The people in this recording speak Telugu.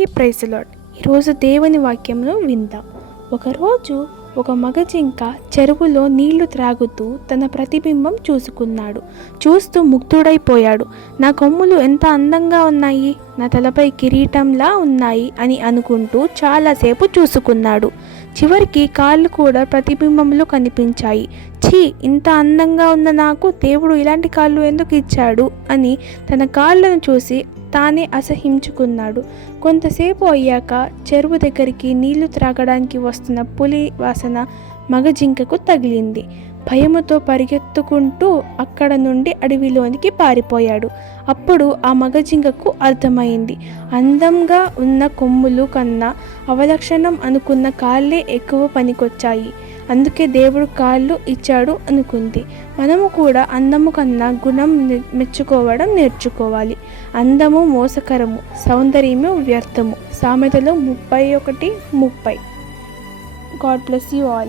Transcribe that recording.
ఈ ప్రైజ్ లాడ్ ఈరోజు దేవుని వాక్యంలో విందాం. ఒకరోజు ఒక మగ జింక చెరువులో నీళ్ళు త్రాగుతూ తన ప్రతిబింబం చూసుకున్నాడు. చూస్తూ ముగ్ధుడైపోయాడు. నా కొమ్ములు ఎంత అందంగా ఉన్నాయి? నా తలపై కిరీటంలా ఉన్నాయి అని అనుకుంటూ చాలాసేపు చూసుకున్నాడు. చివరికి కాళ్ళు కూడా ప్రతిబింబంలో కనిపించాయి. ఛీ ఇంత అందంగా ఉన్న నాకు దేవుడు ఇలాంటి కాళ్ళు ఎందుకు ఇచ్చాడు? అని తన కాళ్ళను చూసి తానే అసహించుకున్నాడు. కొంతసేపు అయ్యాక చెరువు దగ్గరికి నీళ్ళు త్రాగడానికి వస్తున్న పులి వాసన మగజింకకు తగిలింది. భయముతో పరిగెత్తుకుంటూ అక్కడ నుండి అడవిలోనికి పారిపోయాడు. అప్పుడు ఆ మగజింకకు అర్థమైంది. అందంగా ఉన్న కొమ్ములు కన్నా అవలక్షణం అనుకున్న కాళ్ళే ఎక్కువ పనికొచ్చాయి. అందుకే దేవుడు కాళ్ళు ఇచ్చాడు అనుకుంది. మనము కూడా అందము కన్నా గుణం మెచ్చుకోవడం నేర్చుకోవాలి. అందము మోసకరము సౌందర్యము వ్యర్థము. సామెతలు ముప్పై ఒకటి ముప్పై. God bless you all.